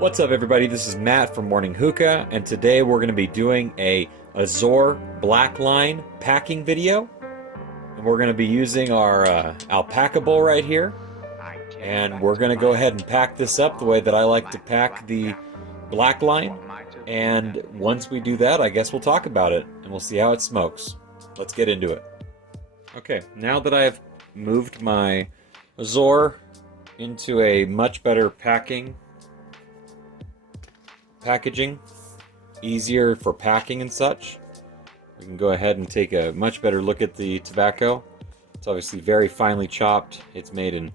What's up, everybody? This is Matt from Morning Hookah, and today we're going to be doing a Azure Blackline packing video. And we're going to be using our alpaca bowl right here. And we're going to go ahead and pack this up the way that I like to pack the Blackline. And once we do that, I guess we'll talk about it, and we'll see how it smokes. Let's get into it. Okay, now that I've moved my Azure into a much better packaging, easier for packing and such, we can go ahead and take a much better look at the tobacco. It's obviously very finely chopped. It's made in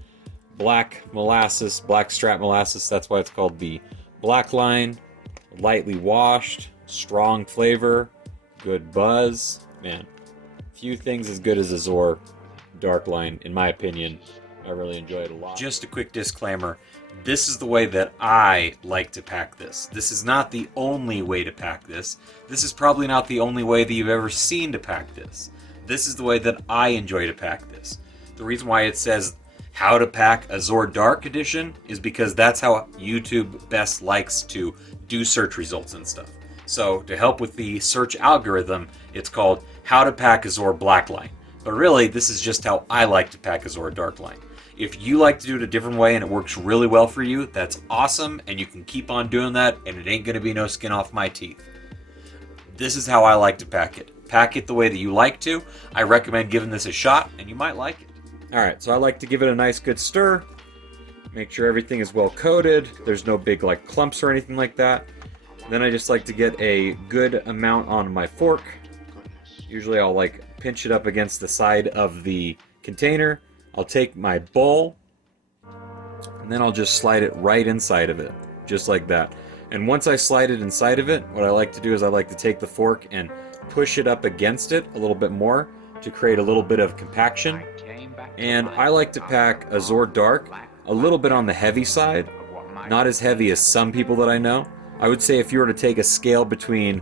black molasses, black strap molasses. That's why it's called the Blackline. Lightly washed, strong flavor, good buzz. Man, few things as good as Azure Dark line, in my opinion. I really enjoy it a lot. Just a quick disclaimer. This is the way that I like to pack this. This is not the only way to pack this. This is probably not the only way that you've ever seen to pack this. This is the way that I enjoy to pack this. The reason why it says how to pack Azure Dark edition is because that's how YouTube best likes to do search results and stuff. So to help with the search algorithm, it's called how to pack Azure Blackline. But really, this is just how I like to pack Azure Darkline. If you like to do it a different way and it works really well for you, that's awesome, and you can keep on doing that, and it ain't gonna be no skin off my teeth. This is how I like to pack it. Pack it the way that you like to. I recommend giving this a shot, and you might like it. Alright, so I like to give it a nice good stir. Make sure everything is well coated. There's no big like clumps or anything like that. Then I just like to get a good amount on my fork. Usually I'll like pinch it up against the side of the container. I'll take my bowl, and then I'll just slide it right inside of it, just like that. And once I slide it inside of it, what I like to do is I like to take the fork and push it up against it a little bit more to create a little bit of compaction. And I like to pack Azure Dark a little bit on the heavy side, not as heavy as some people that I know. I would say if you were to take a scale between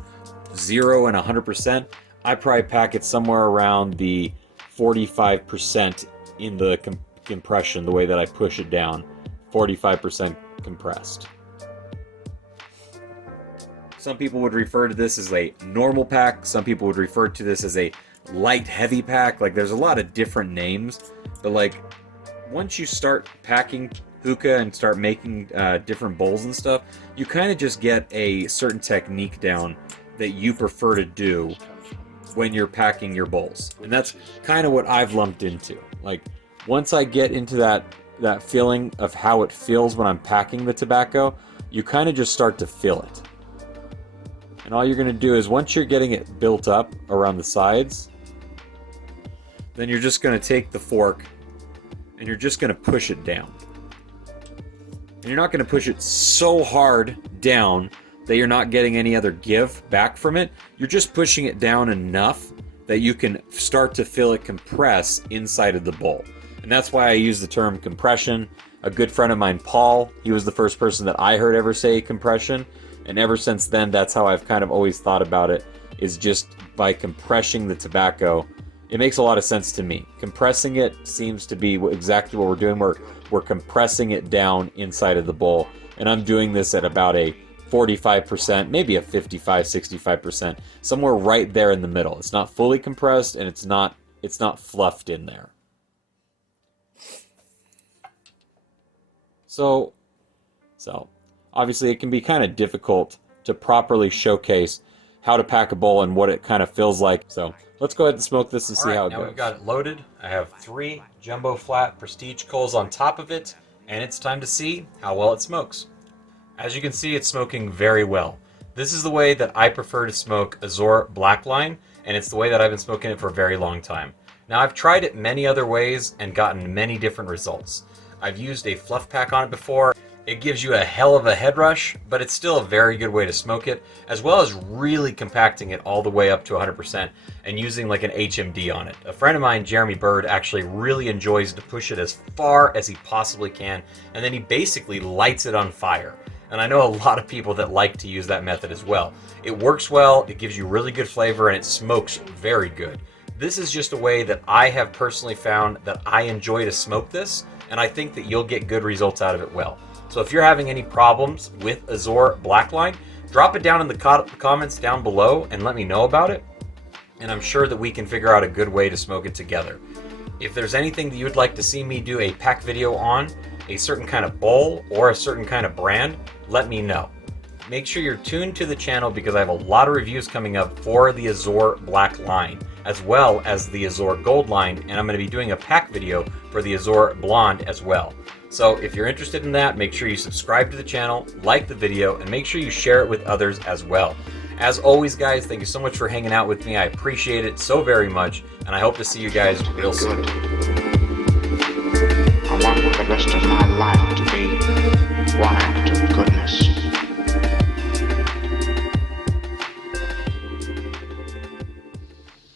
0 and 100%, I probably pack it somewhere around the 45% in the compression, the way that I push it down. 45% compressed. Some people would refer to this as a normal pack. Some people would refer to this as a light heavy pack. Like, there's a lot of different names, but like once you start packing hookah and start making different bowls and stuff, you kind of just get a certain technique down that you prefer to do when you're packing your bowls. And that's kind of what I've lumped into. Like, once I get into that feeling of how it feels when I'm packing the tobacco, you kind of just start to feel it. And all you're going to do is, once you're getting it built up around the sides, then you're just going to take the fork and you're just going to push it down. And you're not going to push it so hard down that you're not getting any other give back from it. You're just pushing it down enough that you can start to feel it compress inside of the bowl. And that's why I use the term compression. A good friend of mine, Paul, he was the first person that I heard ever say compression. And ever since then, that's how I've kind of always thought about it, is just by compressing the tobacco. It makes a lot of sense to me. Compressing it seems to be exactly what we're doing. We're compressing it down inside of the bowl. And I'm doing this at about a 45%, maybe a 55, 65%, somewhere right there in the middle. It's not fully compressed, and it's not fluffed in there. So obviously it can be kind of difficult to properly showcase how to pack a bowl and what it kind of feels like. So let's go ahead and smoke this and see how it goes. Now we've got it loaded. I have 3 jumbo flat prestige coals on top of it, and it's time to see how well it smokes. As you can see, it's smoking very well. This is the way that I prefer to smoke Azure Blackline, and it's the way that I've been smoking it for a very long time. Now, I've tried it many other ways and gotten many different results. I've used a fluff pack on it before. It gives you a hell of a head rush, but it's still a very good way to smoke it, as well as really compacting it all the way up to 100% and using like an HMD on it. A friend of mine, Jeremy Bird, actually really enjoys to push it as far as he possibly can, and then he basically lights it on fire. And I know a lot of people that like to use that method as well. It works well, it gives you really good flavor, and it smokes very good. This is just a way that I have personally found that I enjoy to smoke this, and I think that you'll get good results out of it well. So if you're having any problems with Azure Blackline, drop it down in the comments down below and let me know about it. And I'm sure that we can figure out a good way to smoke it together. If there's anything that you would like to see me do a pack video on, a certain kind of bowl or a certain kind of brand, let me know. Make sure you're tuned to the channel because I have a lot of reviews coming up for the Azure Black line, as well as the Azure Gold line, and I'm going to be doing a pack video for the Azure Blonde as well. So if you're interested in that, make sure you subscribe to the channel, like the video, and make sure you share it with others as well. As always, guys, thank you so much for hanging out with me. I appreciate it so very much, and I hope to see you guys real soon. I want the rest of my life to be what I